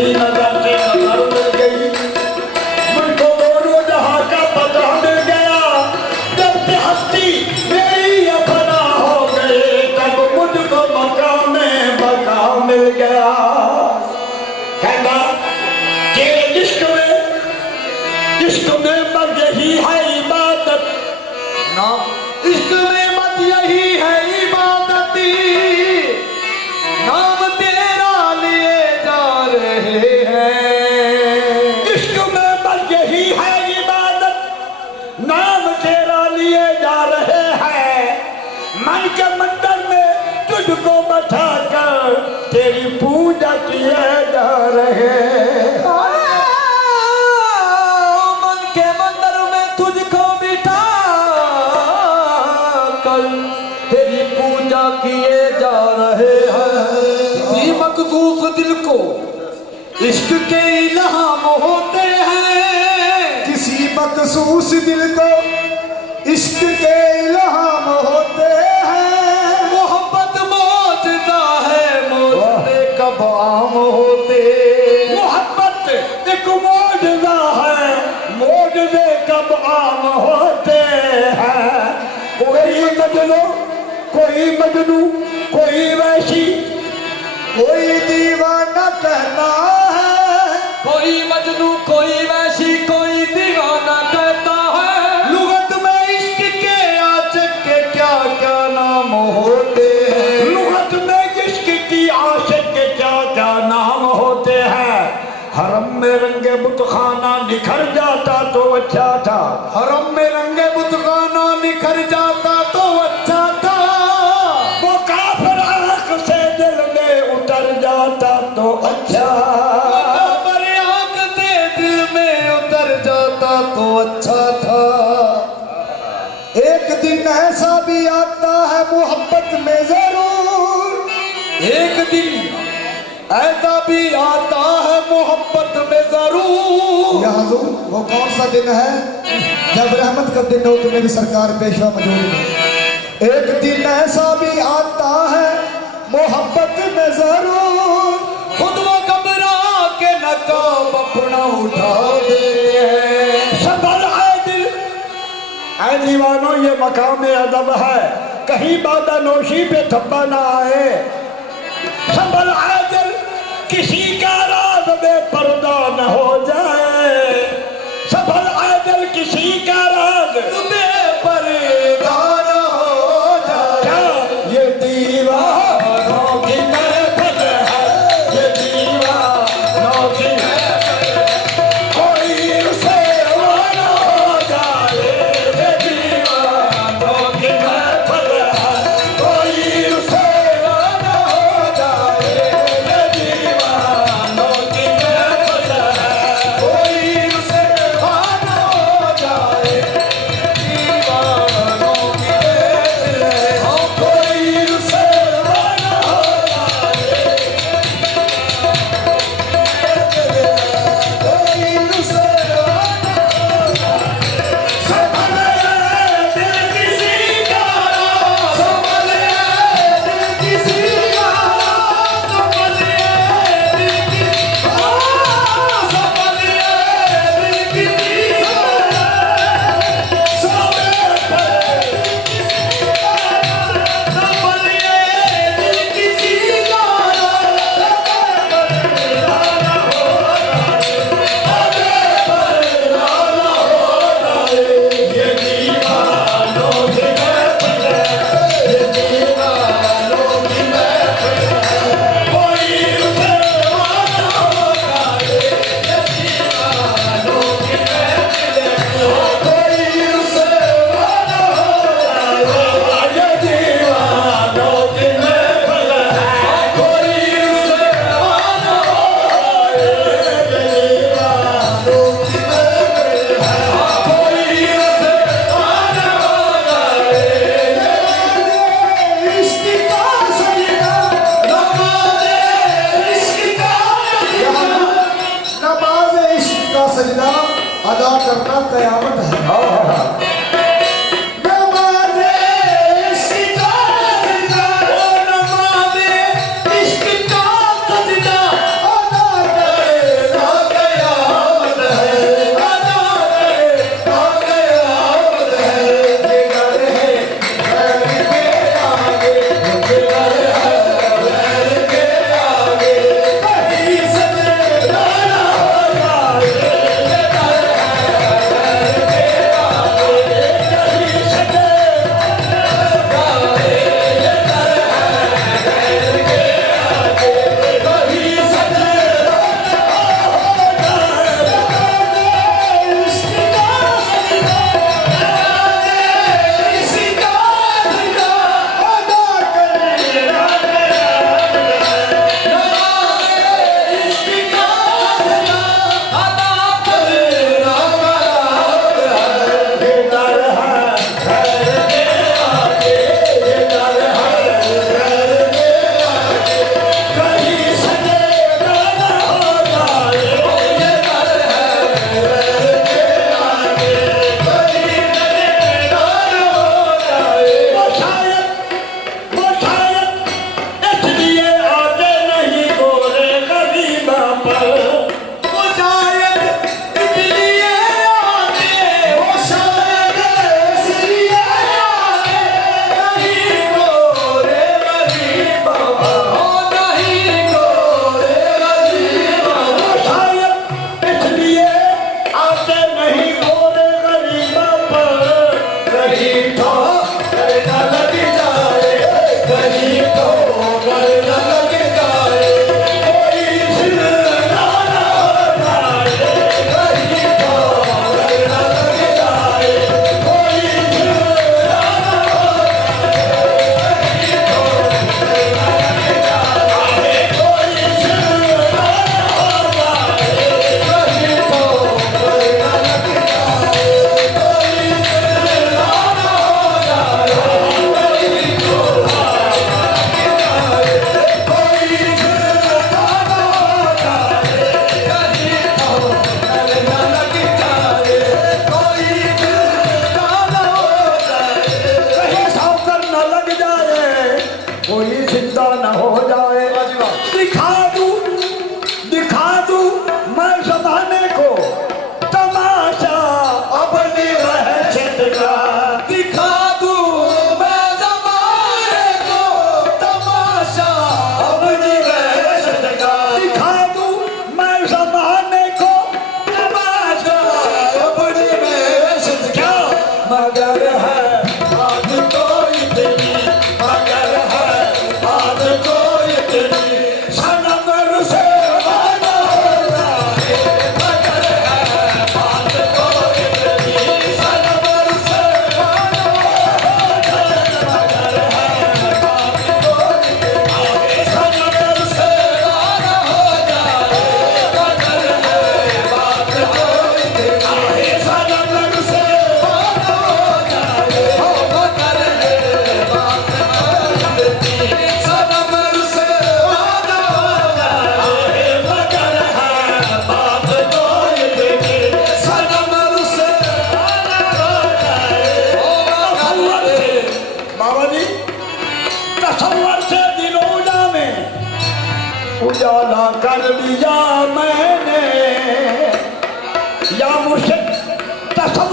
तेरी नजर से नजर मिल गई, मुझको दोनों जहां का पता मिल गया। जब से हस्ती मेरी अपना हो गई, तब मुझको मकाम मिल गया। कहना तेरे इश्क में मत यही है इबादत ना, इश्क में मत यही है इबादत, नाम तेरा लिए जा रहे हैं। इश्क में मत यही है इबादत, नाम तेरा लिए जा रहे हैं। मन के मंदिर में तुझको बैठा कर तेरी पूजा किए जा रहे हैं। मन के मंदिर में तुझको बिठा कर तेरी पूजा किए जा रहे हैं। किसी मखसूस दिल को इश्क के इल्हाम होते हैं, किसी मखसूस दिल को इश्क के इल्हाम होते हैं। मोहब्बत मौजदा है, मौजदे कब आम होते। मोहब्बत एक मौजदा है, मौजदे कब आम होते हैं। कोई मजनू कोई वैसी, कोई दीवाना कहता है। कोई मजनू कोई वैसी, कोई दीवाना कहता है। लुगत में इश्क के आशिक के क्या क्या नाम होते हैं। लुगत में इश्क की आशिक के क्या क्या नाम होते हैं। हरम में रंगे बुतखाना निखर जाता तो अच्छा था, हरम में रंगे बुतखाना निखर जाता तो अच्छा था। वो काफिर आंख से दिल में उतर जाता तो अच्छा, काफिर आंख से दिल में उतर जाता तो अच्छा था। एक दिन ऐसा भी आता है मोहब्बत में जरूर, एक दिन ऐसा भी आता है मोहब्बत में जरूर। या हुजूर वो कौन सा दिन है जब रहमत का दिन हो तो मेरी सरकार पेशवा मौजूद है। एक दिन ऐसा भी आता है मोहब्बत में जरूर, खुद वो घबरा के नकाब अपना उठा देते हैं। संभल आए दिल ऐ दीवानों, ये मकाम अदब है, कहीं बादानोशी पे थप्पा ना आए। संभल आए दिल, किसी का राज बेपर्दा न हो जाए। संभल आए दिल, किसी का राज बेपर्दा न हो जाए। ये दीवानों की महफिल है, ये दीवानों की महफिल है, कोई उसे वो न हो जाए। ये दीवानों की महफिल है, कोई उसे वो न हो जाए। ये दीवानों की महफिल है, कोई उसे वो न हो जाए। दीवानों की महफिल है, कोई उसे वो न हो जाए। कोई उसे वो न हो जाए। संभले दिल किसी का, संभले दिल किसी का, संभले दिल किसी का, संभले दिल किसी का, संभले दिल किसी का। ये दीवानों की महफिल है, ये दीवानों की महफिल है, कोई उसे वो न हो जाए। ये दीवानों की महफिल है, कोई उसे वो न हो जाए। ये दीवानों की महफिल है, कोई उसे वो न हो जाए। ये दीवानों की महफिल है, कोई उसे वो न हो जाए। इश्क का सजदा, नमाज़े इश्क का सजदा, नमाज़े इश्क का सजदा अदा करना कयामत है। नमाज़े इश्क का सजदा, ओ नमाज़े इश्क का सजदा अदा करे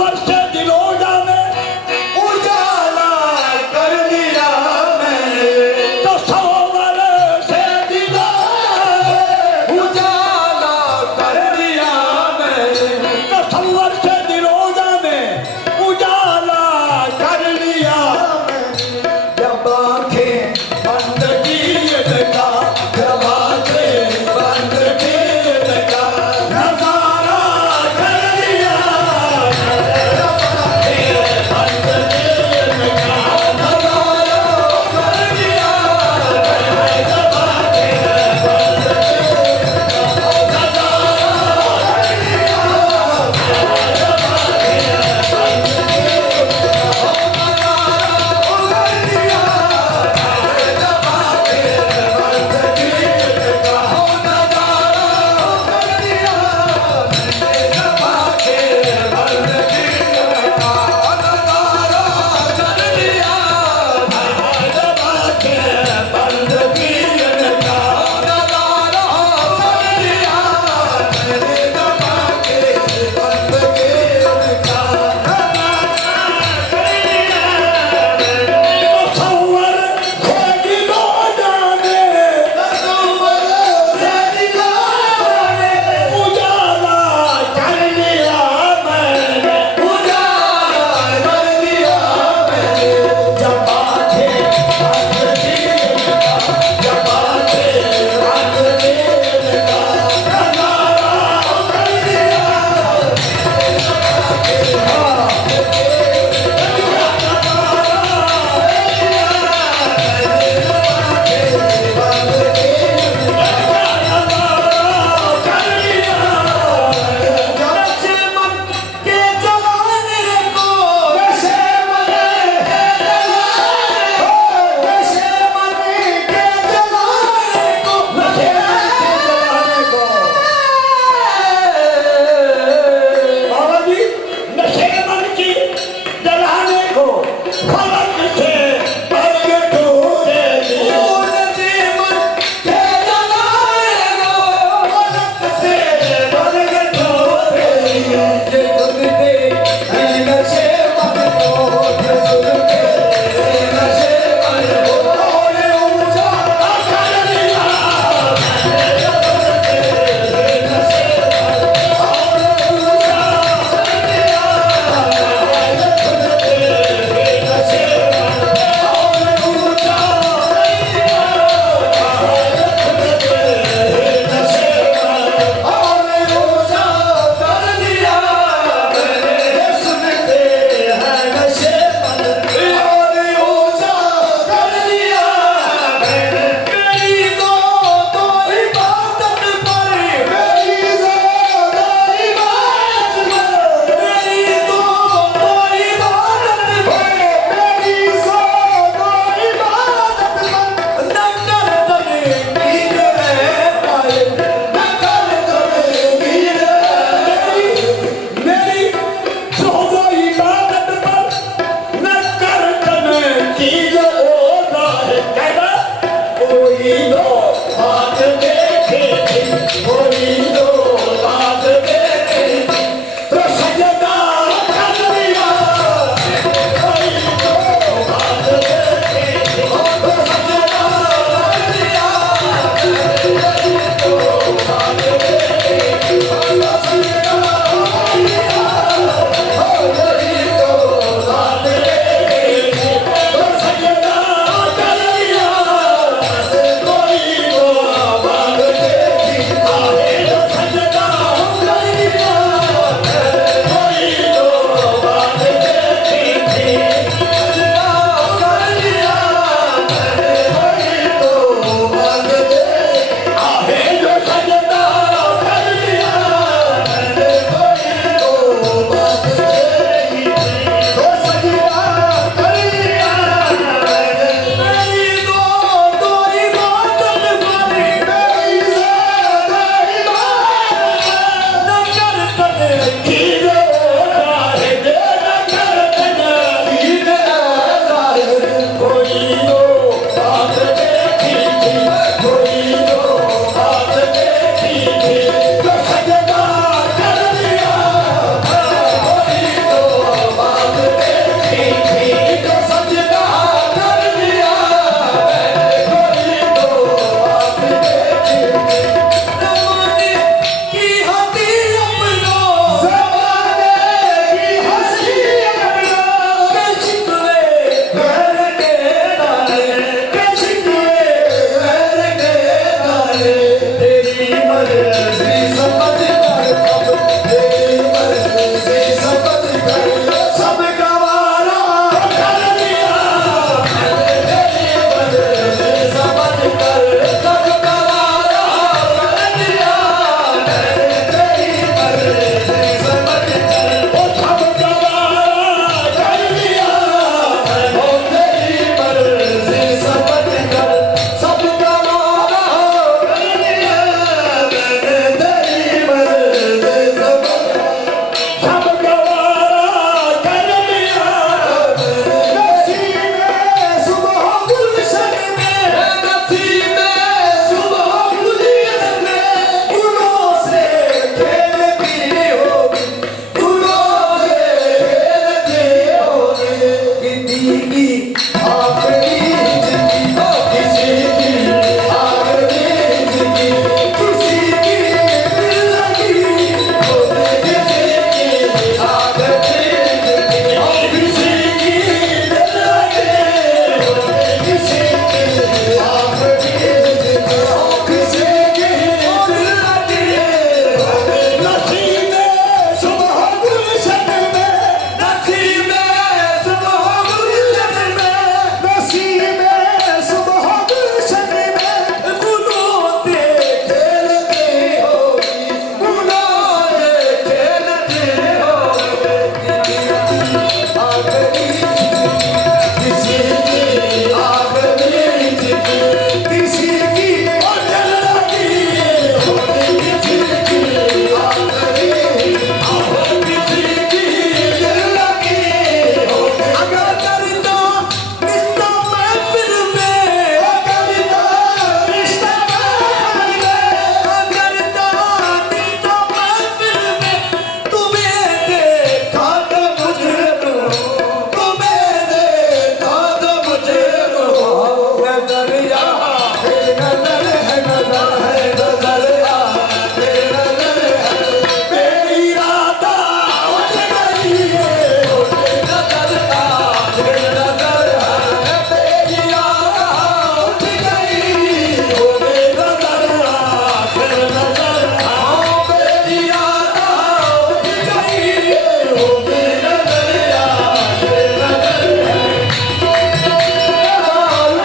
वर्ष